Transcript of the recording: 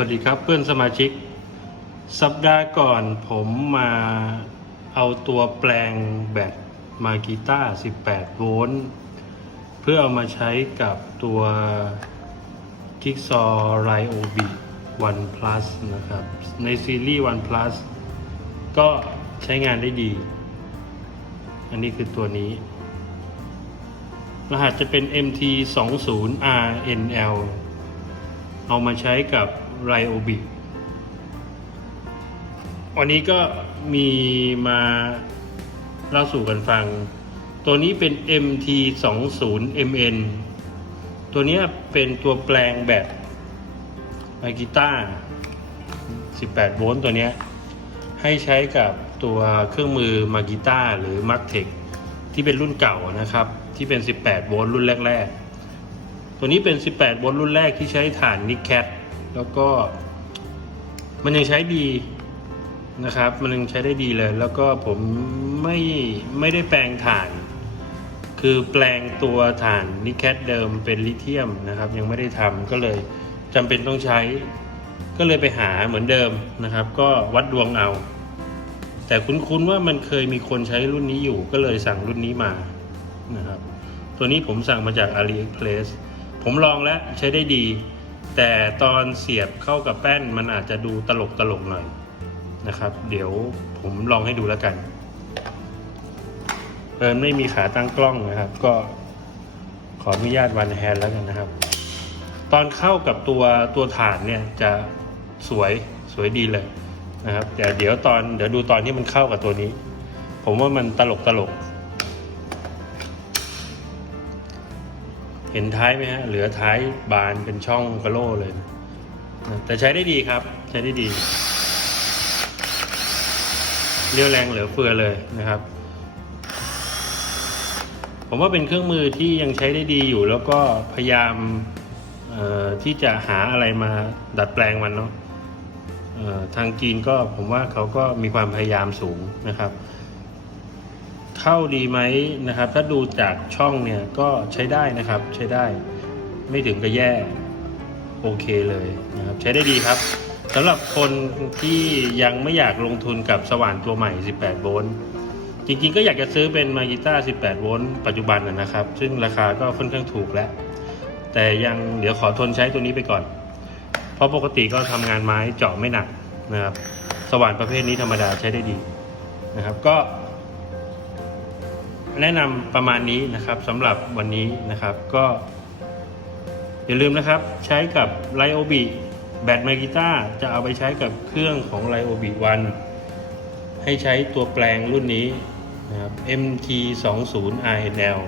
วัสดีครับเพื่อนสมาชิก สัปดาห์ก่อนผมมาเอาตัวแปลงแบตมากีตาร์18 โวลต์เพื่อเอามาใช้กับตัวจิ๊กซอไรโอบิ1 plus นะครับ ในซีรีส์1 plus ก็ใช้งานได้ดี อันนี้คือตัวนี้ รหัสจะเป็น MT 2 0 RNL เอามาใช้กับไรโอบิวันนี้ก็มีมาเล่าสู่กันฟัง ตัวนี้เป็น MT 2 0 MN ตัวเนี้ยเป็นตัวแปลงแบบไมกีตาร์18 โวลต์ตัวเนี้ยให้ใช้กับตัวเครื่องมือมากีตาร์หรือ m a r k t e c ที่เป็นรุ่นเก่านะครับ ที่เป็น 18 โวลต์รุ่นแรก ๆ ตัวนี้เป็น 18 โวลต์รุ่นแรกที่ใช้ฐานนิกแคทแล้วก็มันยังใช้ดีนะครับ มันยังใช้ได้ดีเลย แล้วก็ผมไม่ไม่ได้แปลงฐาน คือแปลงตัวฐานนิกแคทเดิมเป็นลิเธียมนะครับ ยังไม่ได้ทำก็เลยจำเป็นต้องใช้ ก็เลยไปหาเหมือนเดิมนะครับ ก็วัดดวงเอา แต่คุ้นๆว่ามันเคยมีคนใช้รุ่นนี้อยู่ ก็เลยสั่งรุ่นนี้มานะครับ ตัวนี้ผมสั่งมาจาก AliExpress ผมลองแล้วใช้ได้ดี แต่ตอนเสียบเข้ากับแป้นมันอาจจะดูตลกตลกหน่อยนะครับ เดี๋ยวผมลองให้ดูแล้วกันเออไม่มีขาตั้งกล้องนะครับ ก็ขออนุญาตวันแฮนแล้วกันนะครับ ตอนเข้ากับตัวตัวฐานเนี่ยจะสวยสวยดีเลยนะครับแต่เดี๋ยวตอนเดี๋ยวดูตอนที่มันเข้ากับตัวนี้ ผมว่ามันตลกตลก เห็นท้ายไหมฮะเหลือท้ายบานเป็นช่องกระโลเลยนะแต่ใช้ได้ดีครับ ใช้ได้ดี เรียวแรงเหลือเฟือเลยนะครับ ผมว่าเป็นเครื่องมือที่ยังใช้ได้ดีอยู่ แล้วก็พยายามที่จะหาอะไรมาดัดแปลงมันเนาะทางจีนก็ผมว่าเขาก็มีความพยายามสูงนะครับ เข้าดีไหมนะครับ ถ้าดูจากช่องเนี่ยก็ใช้ได้นะครับ ใช้ได้ ไม่ถึงกับแย่โอเคเลยนะครับ ใช้ได้ดีครับสำหรับคนที่ยังไม่อยากลงทุนกับสว่านตัวใหม่ 18 โวลต์จริงๆ ก็อยากจะซื้อเป็นมากิต้า 18 โวลต์ปัจจุบันนะนะครับ ซึ่งราคาก็ค่อนข้างถูกแล้ว แต่ยังเดี๋ยวขอทนใช้ตัวนี้ไปก่อน เพราะปกติก็ทำงานไม้เจาะไม่หนักนะครับ สว่านประเภทนี้ธรรมดาใช้ได้ดีนะครับ ก็ แนะนำประมาณนี้นะครับสำหรับวันนี้นะครับก็อย่าลืมนะครับใช้กับไลโอบิแบตมากิต้าจะเอาไปใช้กับเครื่องของไลโอบิวันให้ใช้ตัวแปลงรุ่นนี้นะครับ MT 2 0 RNL